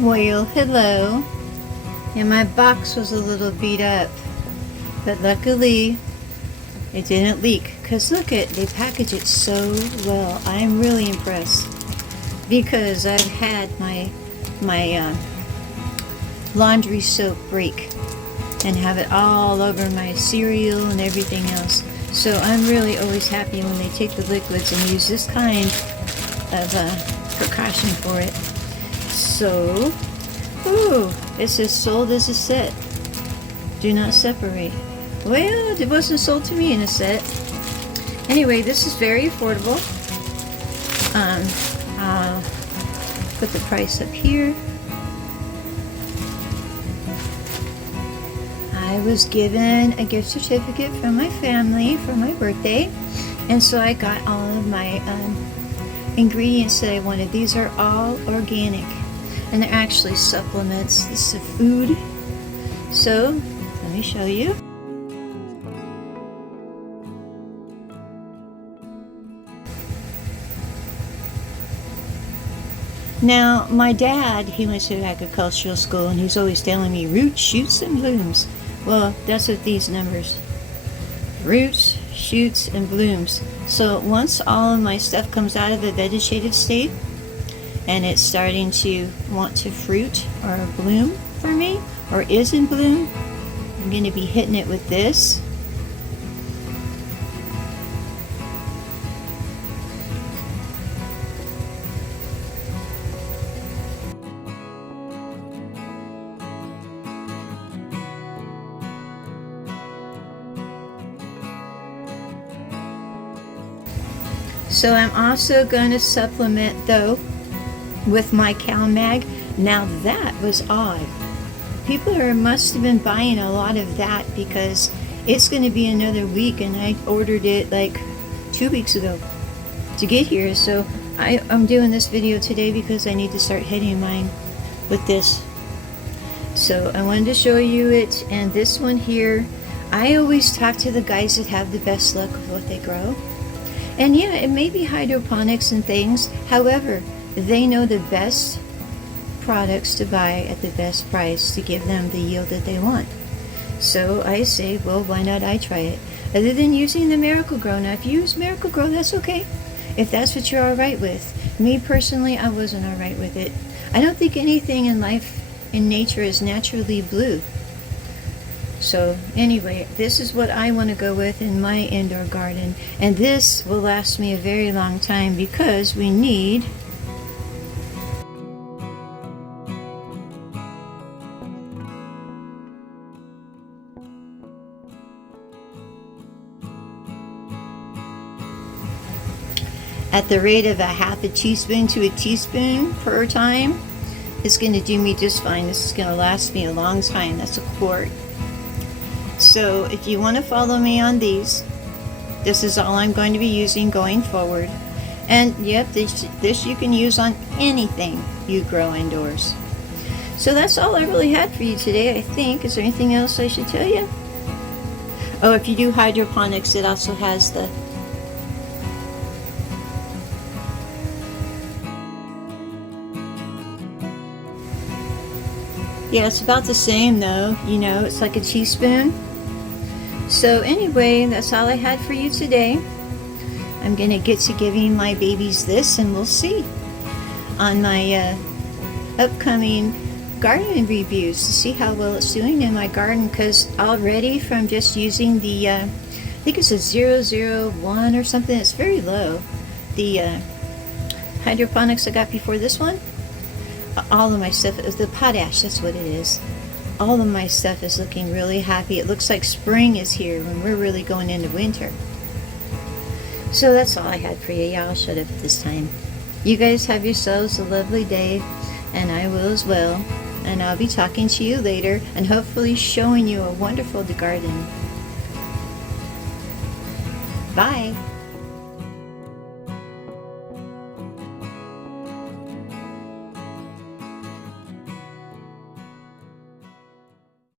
Well, hello. And my box was a little beat up, but luckily it didn't leak. Cause look at, they package it so well. I'm really impressed because I've had my laundry soap break and have it all over my cereal and everything else. So I'm really always happy when they take the liquids and use this kind of precaution for it. So, ooh, it says sold as a set. Do not separate. Well, it wasn't sold to me in a set. Anyway, this is very affordable. I'll put the price up here. I was given a gift certificate from my family for my birthday, and so I got all of my ingredients that I wanted. These are all organic, and they're actually supplements. This is food. So let me show you. Now, my dad, he went to agricultural school, and he's always telling me roots, shoots, and blooms. Well, that's what these numbers. Roots, shoots, and blooms. So once all of my stuff comes out of the vegetative state, and it's starting to want to fruit or bloom for me, or is in bloom, I'm going to be hitting it with this. So I'm also going to supplement though with my cow mag. Now that was odd. People must have been buying a lot of that because it's going to be another week, and I ordered it like 2 weeks ago to get here. So I'm doing this video today because I need to start hitting mine with this. So I wanted to show you it, and this one here, I always talk to the guys that have the best luck with what they grow. And yeah, it may be hydroponics and things. However, they know the best products to buy at the best price to give them the yield that they want. So I say, well, why not I try it? Other than using the Miracle-Gro. Now, if you use Miracle-Gro, that's okay. If that's what you're all right with. Me personally, I wasn't all right with it. I don't think anything in life, in nature, is naturally blue. So anyway, this is what I want to go with in my indoor garden, and this will last me a very long time because we need at the rate of a half a teaspoon to a teaspoon per time. It's going to do me just fine. This is going to last me a long time. That's a quart. So if you want to follow me on these, this is all I'm going to be using going forward. And yep, this you can use on anything you grow indoors. So that's all I really had for you today, I think. Is there anything else I should tell you? Oh, if you do hydroponics, it also has the yeah, it's about the same though, you know, it's like a teaspoon. So anyway, that's all I had for you today. I'm gonna get to giving my babies this, and we'll see on my upcoming garden reviews to see how well it's doing in my garden, because already from just using the I think it's a 001 or something, it's very low, the hydroponics I got before this one. All of my stuff is the potash, that's what it is. All of my stuff is looking really happy. It looks like spring is here when we're really going into winter. So that's all I had for you. Yeah, I'll shut up this time. You guys have yourselves a lovely day, and I will as well. And I'll be talking to you later and hopefully showing you a wonderful garden. Bye.